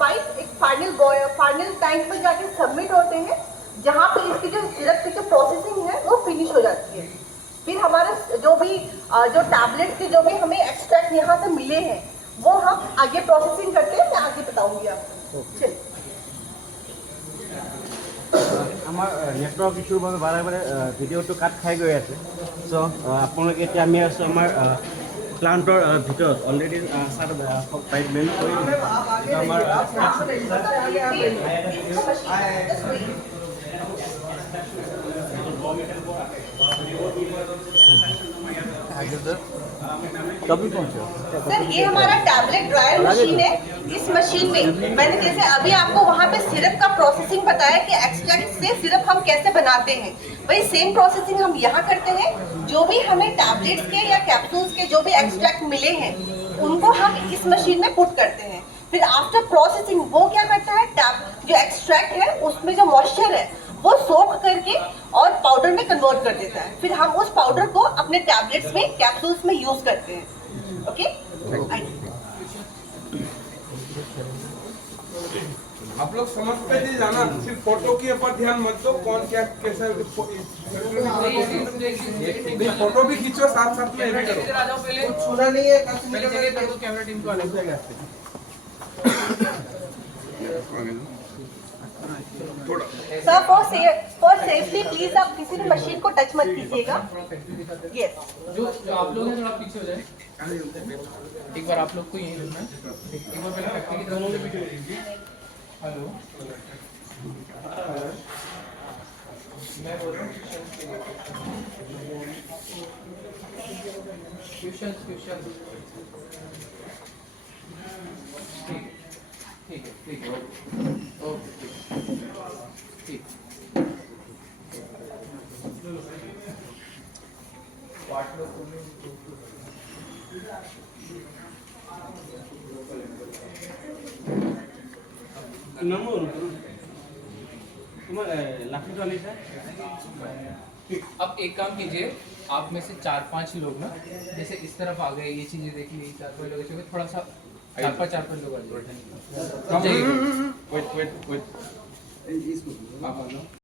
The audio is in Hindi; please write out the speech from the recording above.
पाइप एक फाइनल टैंक में जाके सबमिट होते हैं, जहाँ पे इसकी जो सिरप की जो प्रोसेसिंग है वो फिनिश हो जाती है। फिर हमारे जो टैबलेट के जो भी हमें एक्सट्रैक्ट यहाँ से मिले हैं वो हम आगे प्रोसेसिंग करते हैं, मैं आगे बताऊंगी आपको। चलिए। আমাৰ নেটৱৰ্ক ইছ্যুৰ বাবে বাৰে বাৰে ভিডিঅ'টো কাট খাই গৈ আছে। চ' আপোনালোকে এতিয়া আমি আছোঁ আমাৰ প্লাণ্টৰ ভিতৰত অলৰেডি চাৰ পাইপ মেইন কৰি আমাৰ कभी पहुँचे सर, ये हमारा टैबलेट ड्रायर मशीन है। इस मशीन में मैंने जैसे अभी आपको वहाँ पे सिरप का प्रोसेसिंग बताया कि एक्सट्रैक्ट से सिरप हम कैसे बनाते हैं, वही सेम प्रोसेसिंग हम यहाँ करते हैं। जो भी हमें टैबलेट्स के या कैप्सूल्स के जो भी एक्सट्रैक्ट मिले हैं उनको हम इस मशीन में पुट करते हैं। फिर आफ्टर प्रोसेसिंग वो क्या करता है, जो एक्सट्रैक्ट है उसमें जो मॉइस्चर है वो सोख करके और पाउडर में कन्वर्ट कर देता है। फिर हम उस पाउडर को अपने टैबलेट्स में, कैप्सूल्स में यूज करते हैं। ओके, आप लोग समझते जी जाना, सिर्फ फोटो के ऊपर ध्यान मत दो, कौन क्या कैसा फोटो भी खींचो, साथ साथ में भी करो। कुछ छूना नहीं है, कैमरा टीम को अलग जगह सर, फॉर सेफ्टी प्लीज आप किसी भी मशीन को टच मत कीजिएगा। यस, जो आप लोग हैं थोड़ा पीछे हो जाए। एक बार आप लोग को यही लेना है, एक बार पहले फैक्ट्री की तरफ से वीडियो लीजिए। हेलो, मैं बोल रहा हूँ क्वेश्चन ठीक है ओके ठीक। अब एक काम कीजिए, आप में से 4-5 लोग ना जैसे इस तरफ आ गए, ये चीजें देख ली, 4-5 लोग ऐसे थोड़ा सा 4-5 लोग आ जाइए। वेट आप आ जाओ।